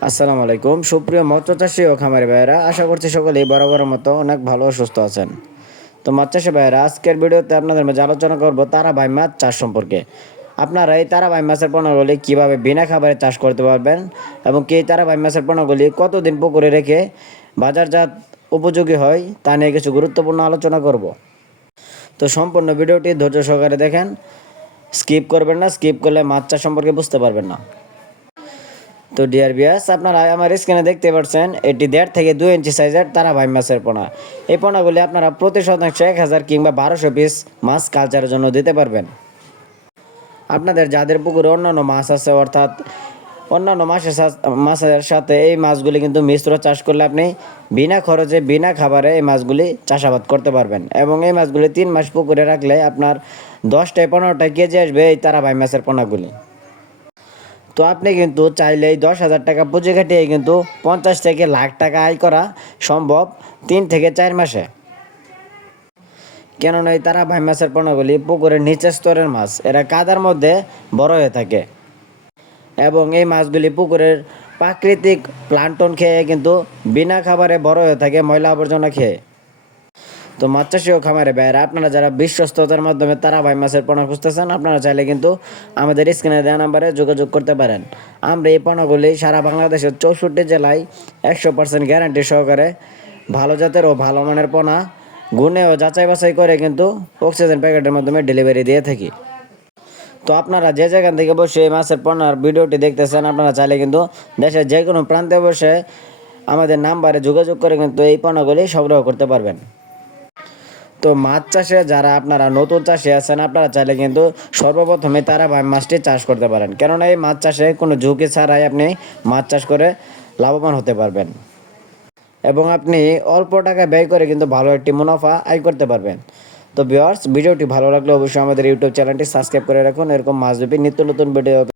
আসসালামু আলাইকুম সুপ্রিয় মৎস্য চাষী ও খামারি ভাইয়েরা, আশা করছি সকলেই বরাবরের মতো অনেক ভালো ও সুস্থ আছেন। তো মাছ চাষী ভাইয়েরা, আজকের ভিডিওতে আপনাদের মাঝে আলোচনা করব তারাবাই মাছ চাষ সম্পর্কে। আপনারা এই তারাবাই মাছের পোনাগুলি কীভাবে বিনা খাবারে চাষ করতে পারবেন এবং কি এই তারাবাই মাছের পোনাগুলি কতদিন পুকুরে রেখে বাজারজাত উপযোগী হয় তা নিয়ে কিছু গুরুত্বপূর্ণ আলোচনা করব। তো সম্পূর্ণ ভিডিওটি ধৈর্য সহকারে দেখেন, স্কিপ করবেন না, স্কিপ করলে মাছ চাষ সম্পর্কে বুঝতে পারবেন না। তো ডিয়ার ভিউয়ার্স, আপনারা আমার স্ক্রিনে দেখতে পাচ্ছেন এটি 1.5 থেকে 2 ইঞ্চি সাইজের তারাবাই মাছের পোনা। এই পোনাগুলি আপনারা প্রতি শতাংশে 1000 কিংবা 1200 পিস মাছ কালচারের জন্য দিতে পারবেন। আপনাদের যাদের পুকুরে অন্যান্য মাছ আছে, অর্থাৎ অন্যান্য মাছের সাথে এই মাছগুলি কিন্তু মিশ্র চাষ করলে আপনি বিনা খরচে বিনা খাবারে এই মাছগুলি চাষাবাদ করতে পারবেন এবং এই মাছগুলি 3 মাস পুকুরে রাখলে আপনার 10টায় 15টা কেজি আসবে এই তারাবাই মাছের পোনাগুলি। তো আপনি কিন্তু চাইলেই 10,000 টাকা পুঁজি খাটিয়ে কিন্তু 50 থেকে লাখ টাকা আয় করা সম্ভব 3 থেকে 4 মাসে। কেননা এই তারাবাই মাছের পোনাগুলি পুকুরের নিচের স্তরের মাছ, এরা কাদার মধ্যে বড় হয়ে থাকে এবং এই মাছগুলি পুকুরের প্রাকৃতিক প্লান্টন খেয়ে কিন্তু বিনা খাবারে বড় হয়ে থাকে, ময়লা আবর্জনা খেয়ে। তো মাছ চাষী ও খামারে ভাইয়েরা, আপনারা যারা বিশ্বস্ততার মাধ্যমে তারাবাই মাছের পোনা খুঁজতেছেন, আপনারা চাইলে কিন্তু আমাদের স্ক্রিনে দেওয়া নাম্বারে যোগাযোগ করতে পারেন। আমরা এই পোনাগুলি সারা বাংলাদেশের 64 জেলায় 100% গ্যারান্টি সহকারে ভালো জাতের ও ভালো মানের পোনা গুনে ও যাচাই বাছাই করে কিন্তু অক্সিজেন প্যাকেটের মাধ্যমে ডেলিভারি দিয়ে থাকি। তো আপনারা যে যেখান থেকে বসে এই মাছের পোনার ভিডিওটি দেখতেছেন, আপনারা চাইলে কিন্তু দেশের যে কোনো প্রান্তে বসে আমাদের নাম্বারে যোগাযোগ করে কিন্তু এই পোনাগুলি সংগ্রহ করতে পারবেন। তো মাছ চাষে যারা আপনারা নতুন চাষি আছেন, আপনারা চাইলে কিন্তু সর্বপ্রথমে তারাবাই মাছটি চাষ করতে পারেন, কেননা এই মাছ চাষে কোনো ঝুঁকি ছাড়াই আপনি মাছ চাষ করে লাভবান হতে পারবেন এবং আপনি অল্প টাকা ব্যয় করে কিন্তু ভালো একটি মুনাফা আয় করতে পারবেন। তো ভিউয়ার্স, ভিডিওটি ভালো লাগলে অবশ্যই আমাদের ইউটিউব চ্যানেলটি সাবস্ক্রাইব করে রাখুন। এরকম মাছব্যাপী নিত্য নতুন ভিডিও